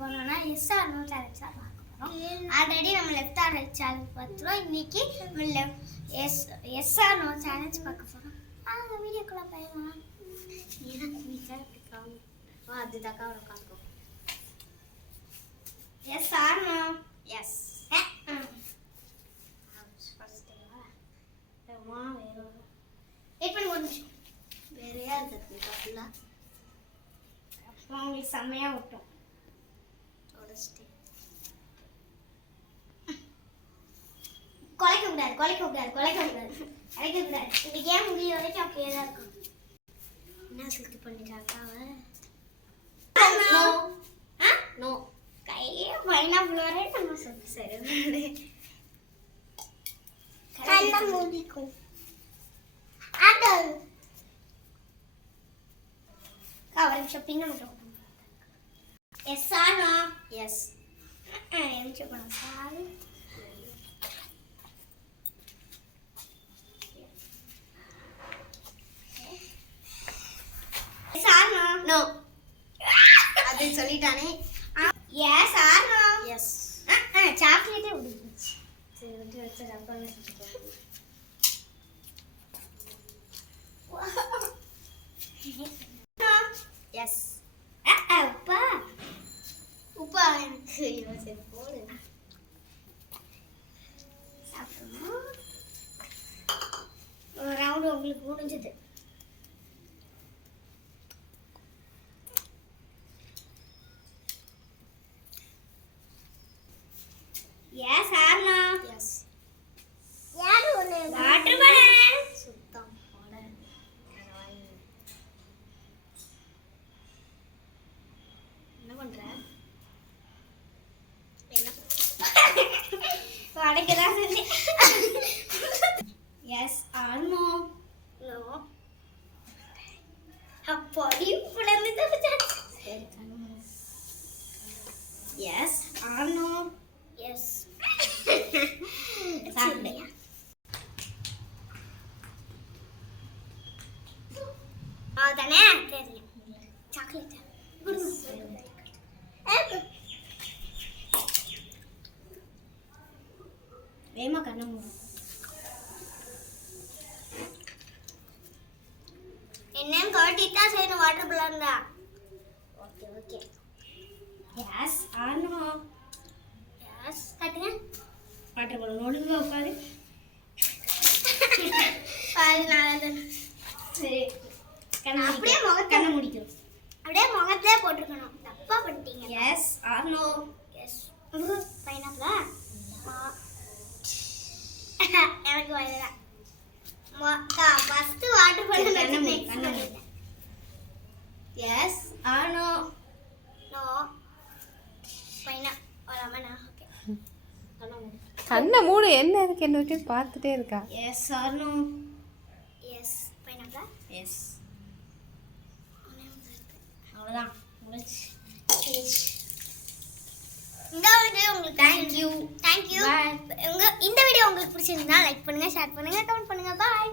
போறோம்னா S or no challenge தான் பார்க்க போறோம். ஆல்ரெடி நம்ம லெஃப்ட் ஆர் ரைட் சேலஞ்ச் பார்த்தோம். இன்னைக்கு எஸ் ஆர் நோ சேலஞ்ச் பார்க்க போறோம். அந்த வீடியோக்குள்ள போயிடலாம். எனக்கு வீடியோ பிடிக்கும். அதுதாக்கா ஒரு காட்டும். Yes or no yes. First வேறமா வேற வெயிட் பண்ணி ஒரு நிமிஷம். வேறையா இருக்கு ஃபுல்லா. உங்களுக்கு செம்மையா விட்டோம். குலைக்க கூடாது. இந்த கேம் முடிய வரைக்கும் அப்படியே தான் இருக்கும். என்ன சுத்தி பண்ணிட்டாக்கா நோ கையே பைனாப்பிள் வரை நம்ம சொல்லி சரி கண்ண மூடிக்கும். ஒரு நிமிஷம் பின்ன மட்டும் எஸ் ஆர் நோ எஸ். நிமிஷம் பண்ண sorry. Yes or no no அது சொல்லிட்டானே. Yes or no yes. சாக்லேட்டே உடிச்சு. சரி வந்து வச்சு ரப்பர் சுத்திட்டேன். எஸ். உப்பா எனக்கு சரி போடு. சாப்பிடணும். ஒரு ரவுண்டு உங்களுக்கு முடிஞ்சது. Yes or no yes. யாரு ஒண்ணு வாட்டர் பாட்டில் சுத்தம் போட. என்ன பண்ற? என்ன வடக்கதா சொல்லி. Yes or no no. அப்படி புலந்து தரச்சா. Yes or no yes. சாப்பிடுங்க. அவ்வளோதானே தெரியும். சாக்லேட் வேமா கண்ண மூடு. என்னன்னு கட்டிட்டா சரி வாட்டர் பிளான் தான். Okay okay. Yes or no yes. கட்டுங்க. வாட்டர் பால் நோடுங்க உட்காரு. சரி அப்படியே கண்ணை முடிக்கணும். அப்படியே முகத்திலே போட்டுருக்கணும். தப்பா பண்ணிட்டீங்க. Yes or no yes. பைனாப்பிளா எனக்கு வரல. ஃபர்ஸ்ட் வாட்டர் பால் கண்ணை. Yes or no no. பைனா வரமானா. ஓகே கண்ணை மூடு. என்ன இருக்கு என்ன விட்டு பார்த்துட்டே இருக்கா. Yes or no yes. பைனாப்பிளா எஸ். அவ்வளோதான் முடிச்சு. இந்த வீடியோ உங்களுக்கு தேங்க்யூ. இந்த வீடியோ உங்களுக்கு பிடிச்சிருந்தா லைக் பண்ணுங்க, ஷேர் பண்ணுங்க, கமெண்ட் பண்ணுங்க. பாய்.